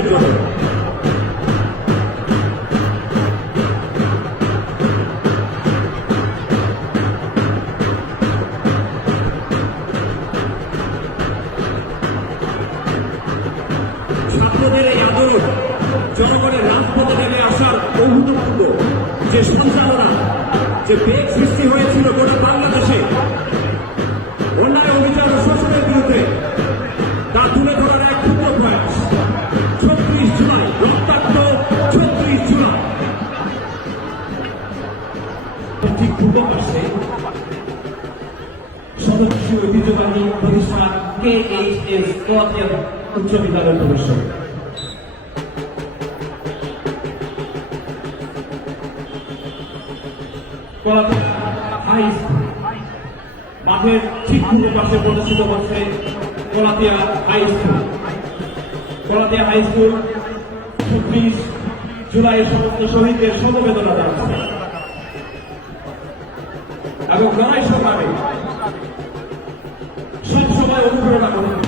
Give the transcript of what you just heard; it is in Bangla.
মিনিটের জন্য। ছাত্রদের এই আন্দোলন জনগণের রাজপথে নেমে আসার অভূতপূর্ব যে সঞ্চালনা, যে বেগ সৃষ্টি হয়েছিল গোটা বাংলাদেশে অন্যায় অভিযান ও শোষণের বিরুদ্ধে, তা তুলে ধরার এক ক্ষুদ্র প্রয়াস। 36 জুলাই, রক্তাক্ত 36 জুলাই। ঠিক পূর্ব পাশে সদস্য ঐতিহ্যবাহী প্রতিষ্ঠান KHS কোয়ালিয়া উচ্চ বিদ্যালয় প্রদর্শন। হাই স্কুল মাঠের ঠিক পূর্ব পাশে প্রদর্শিত হচ্ছে Kalatia High School. Kalatia High School 26 জুলাই সমস্ত শহীদদের সমবেদনা জানাচ্ছে এবং লড়াই সংগ্রামে সবসময় অনুপ্রেরণা করে